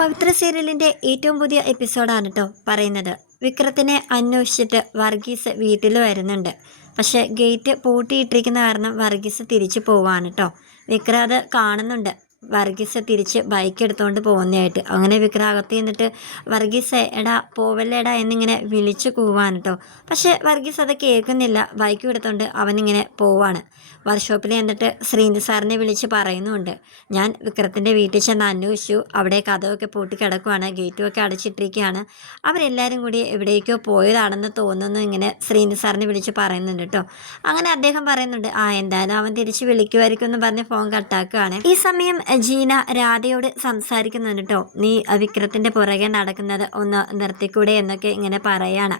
പവിത്ര സീരിയലിന്റെ ഏറ്റവും പുതിയ എപ്പിസോഡാണ് കേട്ടോ പറയുന്നത്. വിക്രത്തിനെ അന്വേഷിച്ചിട്ട് വർഗീസ് വീട്ടിൽ വരുന്നുണ്ട്. പക്ഷെ ഗേറ്റ് പൂട്ടിയിട്ടിരിക്കുന്ന കാരണം വർഗീസ് തിരിച്ചു പോവാണ് കേട്ടോ വിക്രം അത് കാണുന്നുണ്ട്. വർഗീസ് തിരിച്ച് ബൈക്ക് എടുത്തുകൊണ്ട് പോകുന്നതായിട്ട്. അങ്ങനെ അകത്ത് നിന്നിട്ട് വർഗീസ് എടാ പോവല്ലേടാ എന്നിങ്ങനെ വിളിച്ചു കൂവാണ് കേട്ടോ പക്ഷേ വർഗീസ് അത് കേൾക്കുന്നില്ല. ബൈക്ക് എടുത്തുകൊണ്ട് അവനിങ്ങനെ പോവാണ്. വർക്ക്ഷോപ്പിൽ എന്നിട്ട് ശ്രീനി സാറിനെ വിളിച്ച് പറയുന്നുണ്ട്. ഞാൻ വിക്രത്തിന്റെ വീട്ടിൽ ചെന്ന് അന്വേഷിച്ചു. അവിടെ കഥമൊക്കെ പൂട്ടി കിടക്കുവാണ്. ഗേറ്റുമൊക്കെ അടച്ചിട്ടിരിക്കുകയാണ്. അവരെല്ലാവരും കൂടി എവിടേക്കോ പോയതാണെന്ന് തോന്നുന്നു ഇങ്ങനെ ശ്രീനി സാറിനെ വിളിച്ച് പറയുന്നുണ്ട് കേട്ടോ അങ്ങനെ അദ്ദേഹം പറയുന്നുണ്ട് ആ എന്തായാലും അവൻ തിരിച്ച് വിളിക്കുമായിരിക്കും എന്ന് പറഞ്ഞ് ഫോൺ കട്ടാക്കുകയാണ് ഈ സമയം ജീന രാധയോട് സംസാരിക്കുന്നുണ്ട് കേട്ടോ നീ വിക്രത്തിന്റെ പുറകെ നടക്കുന്നത് ഒന്ന് നിർത്തിക്കൂടെ എന്നൊക്കെ ഇങ്ങനെ പറയാണ്.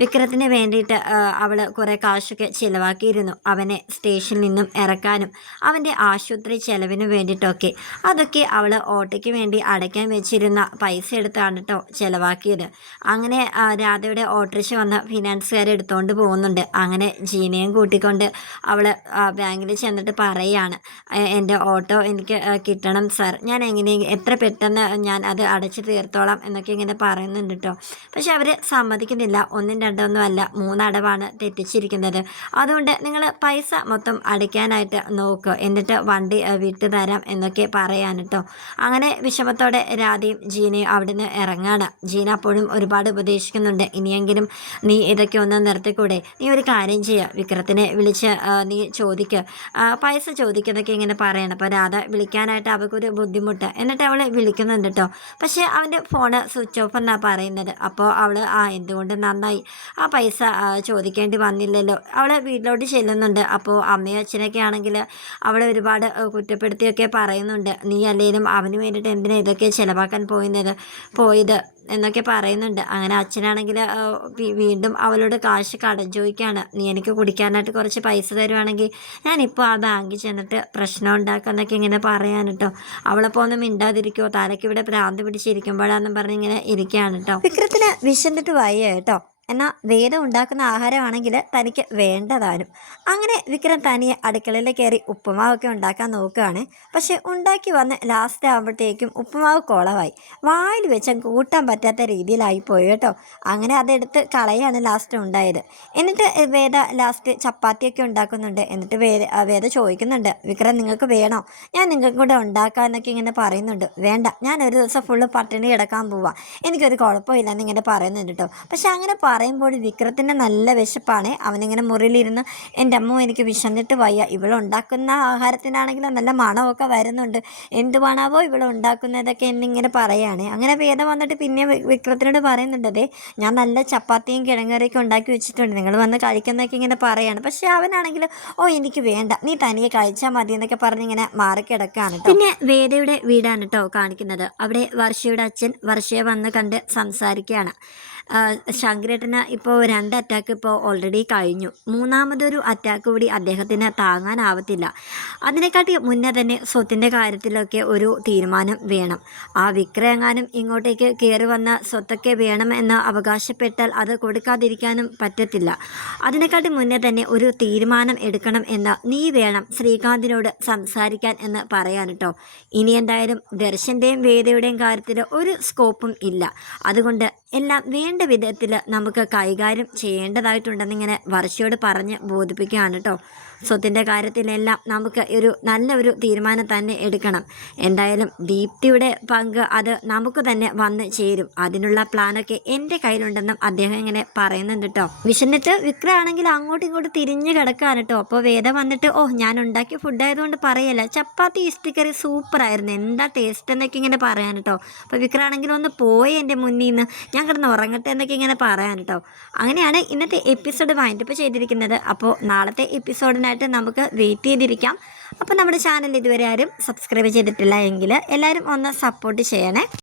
വിക്രത്തിന് വേണ്ടിയിട്ട് അവൾ കുറേ കാശൊക്കെ ചിലവാക്കിയിരുന്നു. അവനെ സ്റ്റേഷനിൽ നിന്നും ഇറക്കാനും അവന്റെ ആശുപത്രി ചെലവിന് വേണ്ടിയിട്ടൊക്കെ. അതൊക്കെ അവൾ ഓട്ടയ്ക്ക് വേണ്ടി അടയ്ക്കാൻ വെച്ചിരുന്ന പൈസ എടുത്താണ് കേട്ടോ ചിലവാക്കിയത്. അങ്ങനെ രാധയുടെ ഓട്ടോറിക്ഷ വന്ന ഫിനാൻസുകാർ എടുത്തുകൊണ്ട് പോകുന്നുണ്ട്. അങ്ങനെ ജീനയും കൂട്ടിക്കൊണ്ട് അവൾ ബാങ്കിൽ ചെന്നിട്ട് പറയുകയാണ് എന്റെ ഓട്ടോ എനിക്ക് കിട്ടണം സർ. ഞാൻ എങ്ങനെ എത്ര പെട്ടെന്ന് ഞാൻ അത് അടച്ചു തീർത്തോളാം എന്നൊക്കെ ഇങ്ങനെ പറയുന്നുണ്ട് കേട്ടോ പക്ഷെ അവർ സമ്മതിക്കുന്നില്ല. ഒന്നും രണ്ടൊന്നും അല്ല. മൂന്നടവാണ് തെറ്റിച്ചിരിക്കുന്നത്. അതുകൊണ്ട് നിങ്ങൾ പൈസ മൊത്തം അടയ്ക്കാനായിട്ട് നോക്കുക എന്നിട്ട് വണ്ടി വിട്ടു തരാം എന്നൊക്കെ പറയാൻ കേട്ടോ അങ്ങനെ വിഷമത്തോടെ രാധയും ജീനയും അവിടുന്ന് ഇറങ്ങാണ്. ജീന അപ്പോഴും ഒരുപാട് ഉപദേശിക്കുന്നുണ്ട്. ഇനിയെങ്കിലും നീ ഇതൊക്കെ ഒന്ന് നിർത്തിക്കൂടെ? നീ ഒരു കാര്യം ചെയ്യുക വിക്രത്തിനെ വിളിച്ച് നീ ചോദിക്കുക പൈസ ചോദിക്കുന്നതൊക്കെ ഇങ്ങനെ പറയണം. അപ്പോൾ രാധ വിളിക്കാനായിട്ട് അവൾക്കൊരു ബുദ്ധിമുട്ട്. എന്നിട്ട് അവൾ വിളിക്കുന്നുണ്ട് കേട്ടോ പക്ഷേ അവന്റെ ഫോണ് സ്വിച്ച് ഓഫ് എന്നാണ് പറയുന്നത്. അപ്പോൾ അവൾ ആ എന്തുകൊണ്ട് നന്നായി? ആ പൈസ ചോദിക്കേണ്ടി വന്നില്ലല്ലോ. അവൾ വീട്ടിലോട്ട് ചെല്ലുന്നുണ്ട്. അപ്പോൾ അമ്മയും അച്ഛനൊക്കെ ആണെങ്കിൽ അവളെ ഒരുപാട് കുറ്റപ്പെടുത്തിയൊക്കെ പറയുന്നുണ്ട്. നീ അല്ലെങ്കിലും അവന് വേണ്ടിയിട്ട് എന്തിനാണ് ഇതൊക്കെ ചിലവാക്കാൻ പോയിരുന്നത് പോയത് എന്നൊക്കെ പറയുന്നുണ്ട്. അങ്ങനെ അച്ഛനാണെങ്കിൽ വീണ്ടും അവളോട് കാശ് കടം ചോദിക്കുകയാണ്. നീ എനിക്ക് കുടിക്കാനായിട്ട് കുറച്ച് പൈസ തരുവാണെങ്കിൽ ഞാനിപ്പോൾ ആ ബാങ്കിൽ ചെന്നിട്ട് പ്രശ്നം ഉണ്ടാക്കാന്നൊക്കെ ഇങ്ങനെ പറയാൻ കേട്ടോ അവളപ്പോ ഒന്നും മിണ്ടാതിരിക്കുമോ തലയ്ക്ക് ഇവിടെ പ്രാന്ത് പിടിച്ചിരിക്കുമ്പോഴാന്നും പറഞ്ഞ് ഇങ്ങനെ ഇരിക്കുകയാണ് കേട്ടോ വിക്രത്തിന് വിശന്നിട്ട് വയ്യ കേട്ടോ. എന്നാൽ വേദം ഉണ്ടാക്കുന്ന ആഹാരമാണെങ്കിൽ തനിക്ക് വേണ്ടതാനും. അങ്ങനെ വിക്രം തനിയെ അടുക്കളയിൽ കയറി ഉപ്പുമാവൊക്കെ ഉണ്ടാക്കാൻ നോക്കുകയാണ്. പക്ഷെ ഉണ്ടാക്കി വന്ന് ലാസ്റ്റ് ആകുമ്പോഴത്തേക്കും ഉപ്പുമാവ് കുളവായി വായിൽ വെച്ച കൂട്ടാൻ പറ്റാത്ത രീതിയിലായി പോയി കേട്ടോ. അങ്ങനെ അതെടുത്ത് കളയാണ് ലാസ്റ്റ് ഉണ്ടായത്. എന്നിട്ട് വേദ ലാസ്റ്റ് ചപ്പാത്തിയൊക്കെ ഉണ്ടാക്കുന്നുണ്ട്. എന്നിട്ട് വേദ വേദ ചോദിക്കുന്നുണ്ട് വിക്രം നിങ്ങൾക്ക് വേണോ? ഞാൻ നിങ്ങൾക്ക് കൂടെ ഉണ്ടാക്കാമെന്നൊക്കെ ഇങ്ങനെ പറയുന്നുണ്ട്. വേണ്ട ഞാൻ ഒരു ദിവസം ഫുള്ള് പട്ടിണി കിടക്കാൻ പോവാം. എനിക്കൊരു കുഴപ്പമില്ല എന്നിങ്ങനെ പറയുന്നുണ്ട് കേട്ടോ. പക്ഷെ അങ്ങനെ പറയുമ്പോൾ വിക്രത്തിന് നല്ല വിശപ്പാണ്. അവനിങ്ങനെ മുറിയിലിരുന്ന് എന്റെ അമ്മ എനിക്ക് വിശന്നിട്ട് വയ്യ. ഇവളുണ്ടാക്കുന്ന ആഹാരത്തിനാണെങ്കിലും നല്ല മണമൊക്കെ വരുന്നുണ്ട്. എന്ത് ഇവിടെ ഇവളുണ്ടാക്കുന്നതൊക്കെ എന്നിങ്ങനെ പറയുകയാണ് അങ്ങനെ വേദം വന്നിട്ട് പിന്നെ വിക്രത്തിനോട് പറയുന്നുണ്ട് അതെ ഞാൻ നല്ല ചപ്പാത്തിയും കിഴങ്ങറിയൊക്കെ ഉണ്ടാക്കി വെച്ചിട്ടുണ്ട്. നിങ്ങൾ വന്ന് കഴിക്കുന്നതൊക്കെ ഇങ്ങനെ പറയുകയാണ് പക്ഷേ അവനാണെങ്കിൽ ഓ എനിക്ക് വേണ്ട. നീ തനിയെ കഴിച്ചാൽ മതി എന്നൊക്കെ പറഞ്ഞ് ഇങ്ങനെ മാറിക്കിടക്കാണ് പിന്നെ വേദയുടെ വീടാണ് കേട്ടോ കാണിക്കുന്നത്. അവിടെ വർഷയുടെ അച്ഛൻ വർഷയെ വന്ന് കണ്ട് സംസാരിക്കുകയാണ്. ശങ്കരേട്ടന് ഇപ്പോൾ രണ്ട് അറ്റാക്ക് ഇപ്പോൾ ഓൾറെഡി കഴിഞ്ഞു. മൂന്നാമതൊരു അറ്റാക്ക് കൂടി അദ്ദേഹത്തിന് താങ്ങാനാവത്തില്ല. അതിനെക്കാട്ടി മുന്നേ തന്നെ സ്വത്തിന്റെ കാര്യത്തിലൊക്കെ ഒരു തീരുമാനം വേണം. ആ വിക്രയങ്ങാനും ഇങ്ങോട്ടേക്ക് കയറി വന്ന സ്വത്തൊക്കെ വേണമെന്ന് അവകാശപ്പെട്ടാൽ അത് കൊടുക്കാതിരിക്കാനും പറ്റത്തില്ല. അതിനെക്കാട്ടി മുന്നേ തന്നെ ഒരു തീരുമാനം എടുക്കണം എന്ന് നീ വേണം ശ്രീകാന്തിനോട് സംസാരിക്കാൻ എന്ന് പറയാൻ കേട്ടോ ഇനി എന്തായാലും ദർശന്റെയും വേദയുടെയും കാര്യത്തിൽ ഒരു സ്കോപ്പും ഇല്ല. അതുകൊണ്ട് എല്ലാം വേണ്ട വിധത്തിൽ നമുക്ക് കൈകാര്യം ചെയ്യേണ്ടതായിട്ടുണ്ടെന്ന് ഇങ്ങനെ വർഷയോട് പറഞ്ഞ് ബോധിപ്പിക്കുകയാണ് കേട്ടോ സ്വത്തിന്റെ കാര്യത്തിലെല്ലാം നമുക്ക് ഒരു നല്ല ഒരു തീരുമാനം തന്നെ എടുക്കണം. എന്തായാലും ദീപ്തിയുടെ പങ്ക് അത് നമുക്ക് തന്നെ വന്ന് ചേരും. അതിനുള്ള പ്ലാനൊക്കെ എന്റെ കയ്യിലുണ്ടെന്നും അദ്ദേഹം ഇങ്ങനെ പറയുന്നുണ്ട് കേട്ടോ വിഷന്നിട്ട് വിക്രമാണെങ്കിൽ അങ്ങോട്ടും ഇങ്ങോട്ടും തിരിഞ്ഞു കിടക്കുകയാണ് കേട്ടോ അപ്പോൾ വേദം വന്നിട്ട് ഓ ഞാൻ ഉണ്ടാക്കിയ ഫുഡ് ആയതുകൊണ്ട് പറയല്ല. ചപ്പാത്തി ഇഷ്ടിക്കറി സൂപ്പറായിരുന്നു എന്താ ടേസ്റ്റ് എന്നൊക്കെ ഇങ്ങനെ പറയാൻ കേട്ടോ അപ്പോൾ വിക്രമാണെങ്കിൽ ഒന്ന് പോയി എന്റെ മുന്നിൽ നിന്ന് ഞാൻ കിടന്ന് ഉറങ്ങട്ടെ എന്നൊക്കെ ഇങ്ങനെ പറയാൻ കേട്ടോ. അങ്ങനെയാണ് ഇന്നത്തെ എപ്പിസോഡ് വൈൻഡപ്പ് ചെയ്തിരിക്കുന്നത്. അപ്പോൾ നാളത്തെ എപ്പിസോഡിനായിട്ട് നമുക്ക് വെയിറ്റ് ചെയ്തിരിക്കാം. അപ്പോൾ നമ്മുടെ ചാനൽ ഇതുവരെ ആരും സബ്സ്ക്രൈബ് ചെയ്തിട്ടില്ല എങ്കിൽ എല്ലാവരും ഒന്ന് സപ്പോർട്ട് ചെയ്യണേ.